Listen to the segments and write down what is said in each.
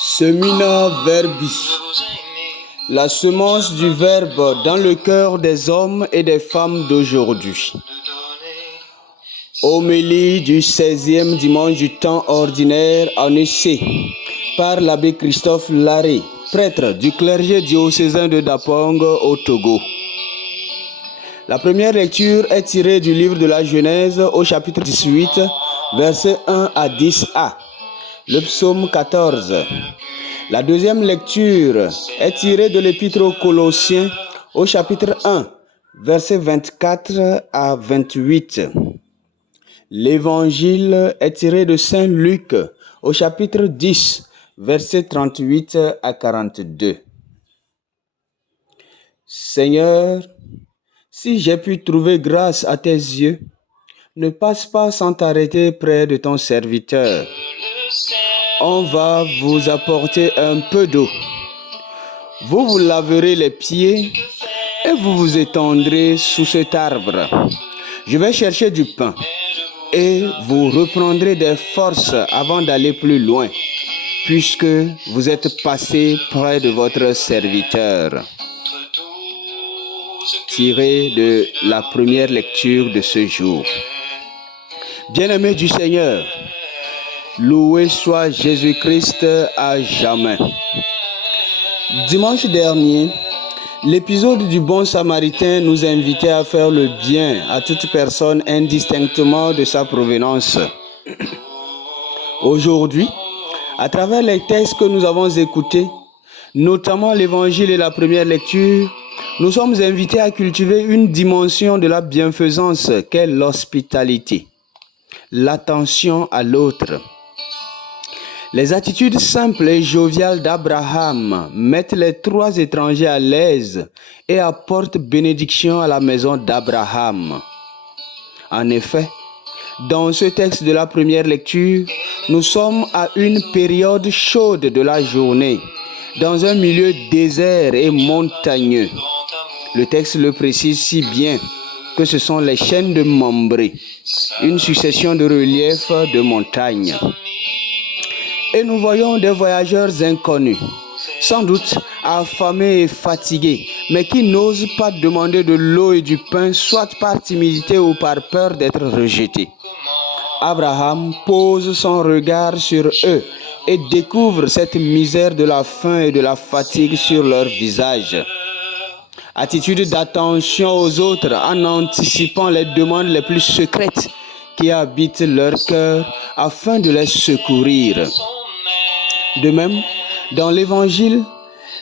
Semina Verbi, la semence du Verbe dans le cœur des hommes et des femmes d'aujourd'hui. Homélie du 16e dimanche du temps ordinaire en essai par l'abbé Christophe Larré, prêtre du clergé diocésain de Dapong au Togo. La première lecture est tirée du livre de la Genèse au chapitre 18, versets 1 à 10a, le psaume 14. La deuxième lecture est tirée de l'épître aux Colossiens au chapitre 1, versets 24 à 28. L'évangile est tiré de Saint Luc au chapitre 10, versets 38 à 42. Seigneur, si j'ai pu trouver grâce à tes yeux, ne passe pas sans t'arrêter près de ton serviteur. On va vous apporter un peu d'eau. Vous vous laverez les pieds et vous vous étendrez sous cet arbre. Je vais chercher du pain et vous reprendrez des forces avant d'aller plus loin, puisque vous êtes passé près de votre serviteur. Tiré de la première lecture de ce jour. Bien-aimés du Seigneur, loué soit Jésus-Christ à jamais. Dimanche dernier, l'épisode du bon samaritain nous invitait à faire le bien à toute personne indistinctement de sa provenance. Aujourd'hui, à travers les textes que nous avons écoutés, notamment l'évangile et la première lecture, nous sommes invités à cultiver une dimension de la bienfaisance qu'est l'hospitalité, l'attention à l'autre. Les attitudes simples et joviales d'Abraham mettent les trois étrangers à l'aise et apportent bénédiction à la maison d'Abraham. En effet, dans ce texte de la première lecture, nous sommes à une période chaude de la journée, dans un milieu désert et montagneux. Le texte le précise si bien que ce sont les chaînes de Mambré, une succession de reliefs de montagnes. Et nous voyons des voyageurs inconnus, sans doute affamés et fatigués, mais qui n'osent pas demander de l'eau et du pain, soit par timidité ou par peur d'être rejetés. Abraham pose son regard sur eux et découvre cette misère de la faim et de la fatigue sur leur visage. Attitude d'attention aux autres en anticipant les demandes les plus secrètes qui habitent leur cœur afin de les secourir. De même, dans l'Évangile,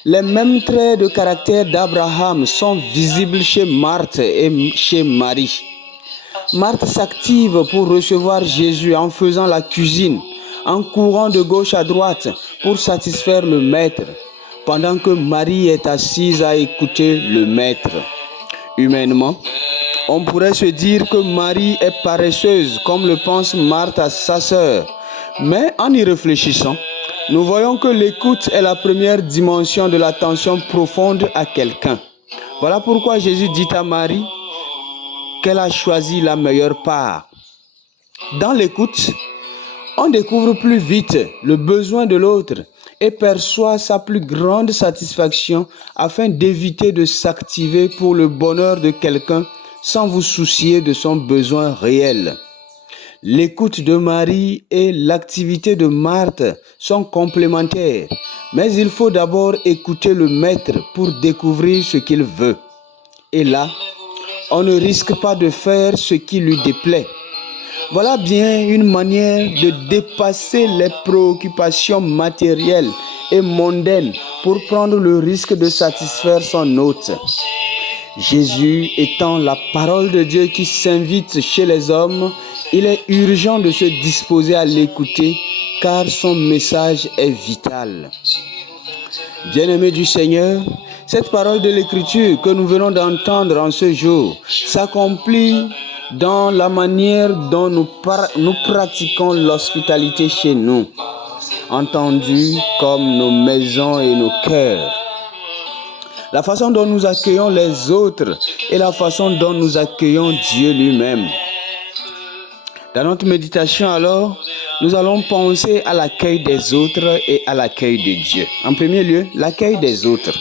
les mêmes traits de caractère d'Abraham sont visibles chez Marthe et chez Marie. Marthe s'active pour recevoir Jésus en faisant la cuisine, en courant de gauche à droite pour satisfaire le maître, pendant que Marie est assise à écouter le maître. Humainement, on pourrait se dire que Marie est paresseuse, comme le pense Marthe à sa sœur. Mais en y réfléchissant, nous voyons que l'écoute est la première dimension de l'attention profonde à quelqu'un. Voilà pourquoi Jésus dit à Marie qu'elle a choisi la meilleure part. Dans l'écoute, on découvre plus vite le besoin de l'autre et perçoit sa plus grande satisfaction afin d'éviter de s'activer pour le bonheur de quelqu'un sans vous soucier de son besoin réel. L'écoute de Marie et l'activité de Marthe sont complémentaires, mais il faut d'abord écouter le maître pour découvrir ce qu'il veut. Et là, on ne risque pas de faire ce qui lui déplaît. Voilà bien une manière de dépasser les préoccupations matérielles et mondaines pour prendre le risque de satisfaire son hôte. Jésus étant la parole de Dieu qui s'invite chez les hommes, il est urgent de se disposer à l'écouter car son message est vital. Bien-aimés du Seigneur, cette parole de l'Écriture que nous venons d'entendre en ce jour s'accomplit dans la manière dont nous pratiquons l'hospitalité chez nous, entendu comme nos maisons et nos cœurs. La façon dont nous accueillons les autres et la façon dont nous accueillons Dieu lui-même. Dans notre méditation alors, nous allons penser à l'accueil des autres et à l'accueil de Dieu. En premier lieu, l'accueil des autres.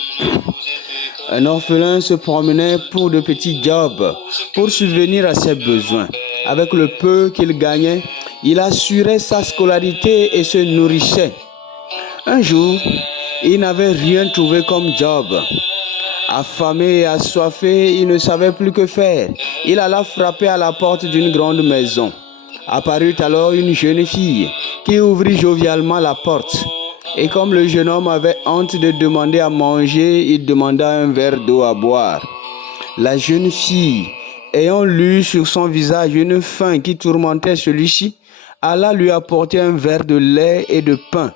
Un orphelin se promenait pour de petits jobs, pour subvenir à ses besoins. Avec le peu qu'il gagnait, il assurait sa scolarité et se nourrissait. Un jour, il n'avait rien trouvé comme job. Affamé et assoiffé, il ne savait plus que faire. Il alla frapper à la porte d'une grande maison. Apparut alors une jeune fille qui ouvrit jovialement la porte. Et comme le jeune homme avait honte de demander à manger, il demanda un verre d'eau à boire. La jeune fille, ayant lu sur son visage une faim qui tourmentait celui-ci, alla lui apporter un verre de lait et de pain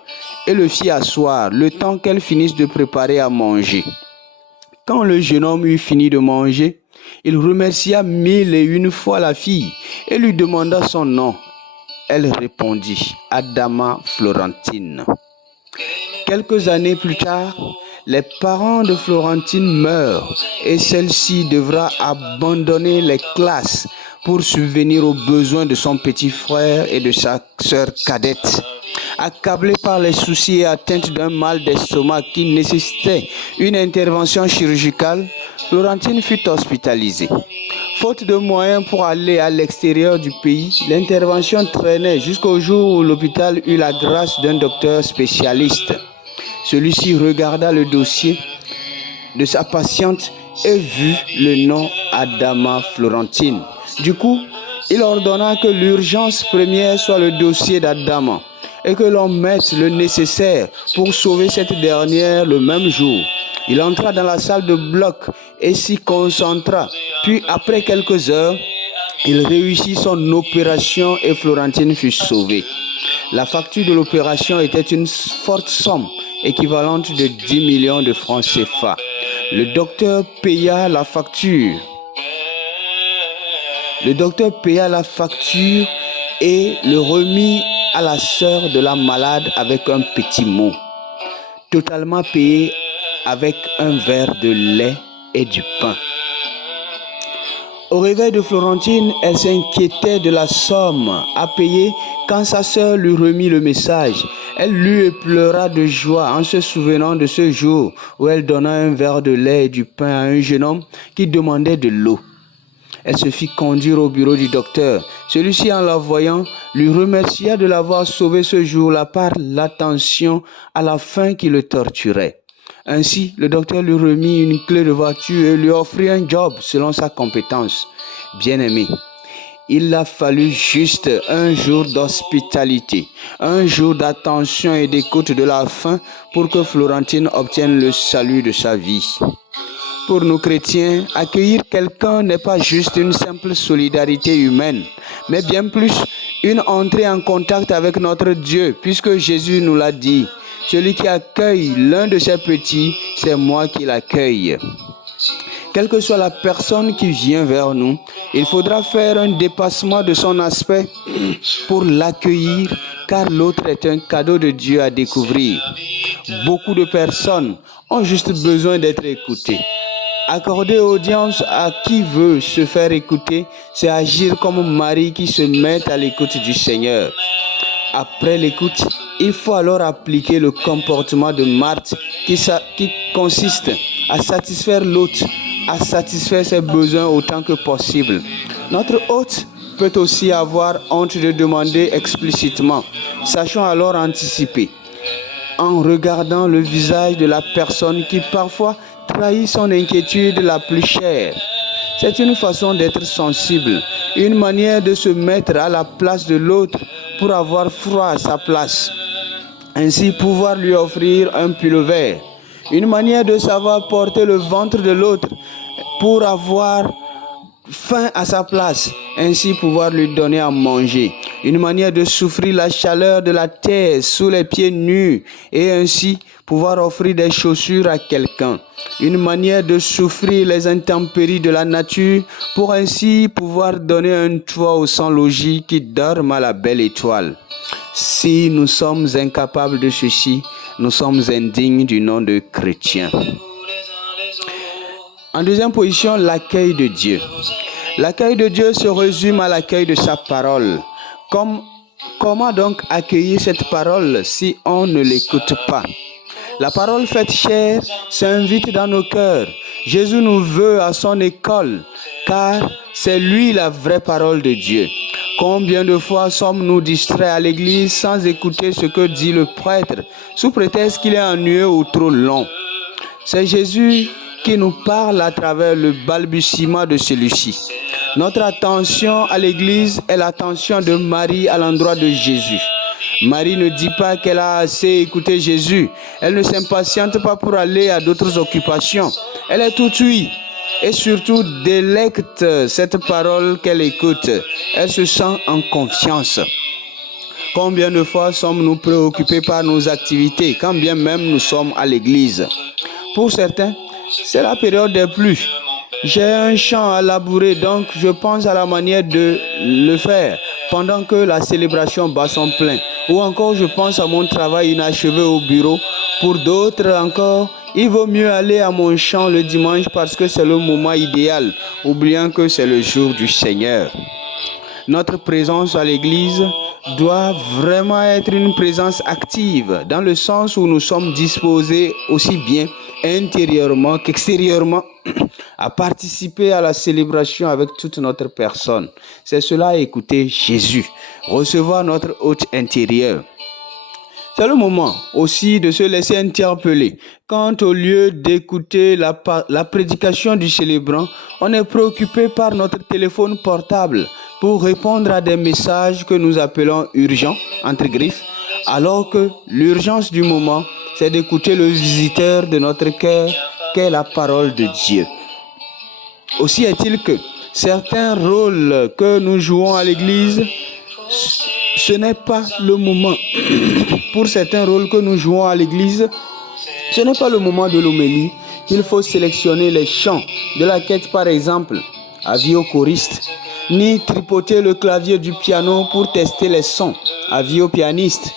et le fit asseoir, le temps qu'elle finisse de préparer à manger. Quand le jeune homme eut fini de manger, il remercia 1001 fois la fille et lui demanda son nom. Elle répondit, Adama Florentine. Quelques années plus tard, les parents de Florentine meurent et celle-ci devra abandonner les classes pour subvenir aux besoins de son petit frère et de sa sœur cadette. Accablée par les soucis et atteinte d'un mal d'estomac qui nécessitait une intervention chirurgicale, Florentine fut hospitalisée. Faute de moyens pour aller à l'extérieur du pays, l'intervention traînait jusqu'au jour où l'hôpital eut la grâce d'un docteur spécialiste. Celui-ci regarda le dossier de sa patiente et vit le nom Adama Florentine. Du coup, il ordonna que l'urgence première soit le dossier d'Adama et que l'on mette le nécessaire pour sauver cette dernière le même jour. Il entra dans la salle de bloc et s'y concentra. Puis, après quelques heures, il réussit son opération et Florentine fut sauvée. La facture de l'opération était une forte somme équivalente de 10 millions de francs CFA. Le docteur paya la facture. Le docteur paya la facture et le remit à la sœur de la malade avec un petit mot. Totalement payé avec un verre de lait et du pain. Au réveil de Florentine, elle s'inquiétait de la somme à payer quand sa sœur lui remit le message. Elle lut et pleura de joie en se souvenant de ce jour où elle donna un verre de lait et du pain à un jeune homme qui demandait de l'eau. Elle se fit conduire au bureau du docteur. Celui-ci, en la voyant, lui remercia de l'avoir sauvée ce jour-là par l'attention à la faim qui le torturait. Ainsi, le docteur lui remit une clé de voiture et lui offrit un job selon sa compétence. Bien-aimé, il a fallu juste un jour d'hospitalité, un jour d'attention et d'écoute de la faim pour que Florentine obtienne le salut de sa vie. Pour nous chrétiens, accueillir quelqu'un n'est pas juste une simple solidarité humaine, mais bien plus une entrée en contact avec notre Dieu, puisque Jésus nous l'a dit. Celui qui accueille l'un de ses petits, c'est moi qui l'accueille. Quelle que soit la personne qui vient vers nous, il faudra faire un dépassement de son aspect pour l'accueillir, car l'autre est un cadeau de Dieu à découvrir. Beaucoup de personnes ont juste besoin d'être écoutées. Accorder audience à qui veut se faire écouter, c'est agir comme Marie qui se met à l'écoute du Seigneur. Après l'écoute, il faut alors appliquer le comportement de Marthe qui consiste à satisfaire l'hôte, à satisfaire ses besoins autant que possible. Notre hôte peut aussi avoir honte de demander explicitement. Sachons alors anticiper en regardant le visage de la personne qui parfois trahit son inquiétude la plus chère. C'est une façon d'être sensible, une manière de se mettre à la place de l'autre pour avoir froid à sa place. Ainsi pouvoir lui offrir un pull vert. Une manière de savoir porter le ventre de l'autre pour avoir faim à sa place. Ainsi pouvoir lui donner à manger. Une manière de souffrir la chaleur de la terre sous les pieds nus et ainsi pouvoir offrir des chaussures à quelqu'un. Une manière de souffrir les intempéries de la nature pour ainsi pouvoir donner un toit aux sans-logis qui dorment à la belle étoile. Si nous sommes incapables de ceci, nous sommes indignes du nom de chrétiens. En deuxième position, l'accueil de Dieu. L'accueil de Dieu se résume à l'accueil de sa parole. Comment donc accueillir cette parole si on ne l'écoute pas? La parole faite chair s'invite dans nos cœurs. Jésus nous veut à son école, car c'est lui la vraie parole de Dieu. Combien de fois sommes-nous distraits à l'église sans écouter ce que dit le prêtre, sous prétexte qu'il est ennuyeux ou trop long? C'est Jésus qui nous parle à travers le balbutiement de celui-ci. Notre attention à l'église est l'attention de Marie à l'endroit de Jésus. Marie ne dit pas qu'elle a assez écouté Jésus. Elle ne s'impatiente pas pour aller à d'autres occupations. Elle est tout oui et surtout délecte cette parole qu'elle écoute. Elle se sent en confiance. Combien de fois sommes-nous préoccupés par nos activités, quand bien même nous sommes à l'église? Pour certains, c'est la période des pluies. J'ai un champ à labourer, donc je pense à la manière de le faire pendant que la célébration bat son plein. Ou encore, je pense à mon travail inachevé au bureau. Pour d'autres encore, il vaut mieux aller à mon champ le dimanche parce que c'est le moment idéal, oubliant que c'est le jour du Seigneur. Notre présence à l'église doit vraiment être une présence active, dans le sens où nous sommes disposés aussi bien intérieurement qu'extérieurement à participer à la célébration avec toute notre personne. C'est cela, écouter Jésus, recevoir notre hôte intérieur. C'est le moment aussi de se laisser interpeller. Quand au lieu d'écouter la prédication du célébrant, on est préoccupé par notre téléphone portable pour répondre à des messages que nous appelons urgents, entre griffes, alors que l'urgence du moment, c'est d'écouter le visiteur de notre cœur, qu'est la parole de Dieu. Aussi est-il que certains rôles que nous jouons à l'église, ce n'est pas le moment. Pour certains rôles que nous jouons à l'église, ce n'est pas le moment de l'homélie. Il faut sélectionner les chants de la quête, par exemple, avis aux choristes, ni tripoter le clavier du piano pour tester les sons, avis aux pianistes,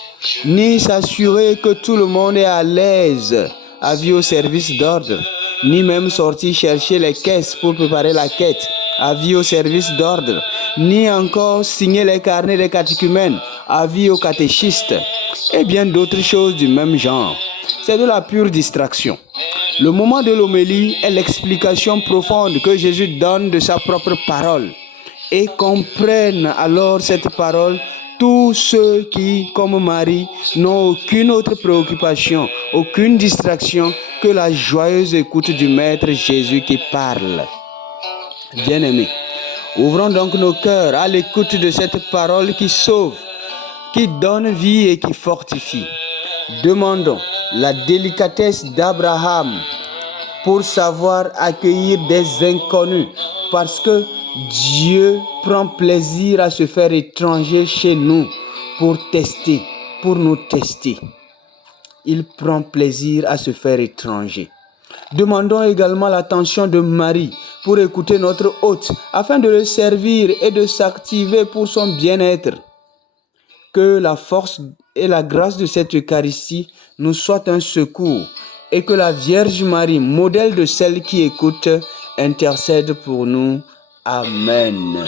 ni s'assurer que tout le monde est à l'aise, avis au service d'ordre, ni même sortir chercher les caisses pour préparer la quête, avis au service d'ordre, ni encore signer les carnets des catéchumènes, avis aux catéchistes, et bien d'autres choses du même genre. C'est de la pure distraction. Le moment de l'homélie est l'explication profonde que Jésus donne de sa propre parole, et comprennent alors cette parole tous ceux qui, comme Marie, n'ont aucune autre préoccupation, aucune distraction que la joyeuse écoute du Maître Jésus qui parle. Bien-aimés, ouvrons donc nos cœurs à l'écoute de cette parole qui sauve, qui donne vie et qui fortifie. Demandons la délicatesse d'Abraham pour savoir accueillir des inconnus, parce que Dieu prend plaisir à se faire étranger chez nous pour nous tester. Il prend plaisir à se faire étranger. Demandons également l'attention de Marie pour écouter notre hôte, afin de le servir et de s'activer pour son bien-être. Que la force et la grâce de cette Eucharistie nous soient un secours, et que la Vierge Marie, modèle de celle qui écoute, intercède pour nous. Amen.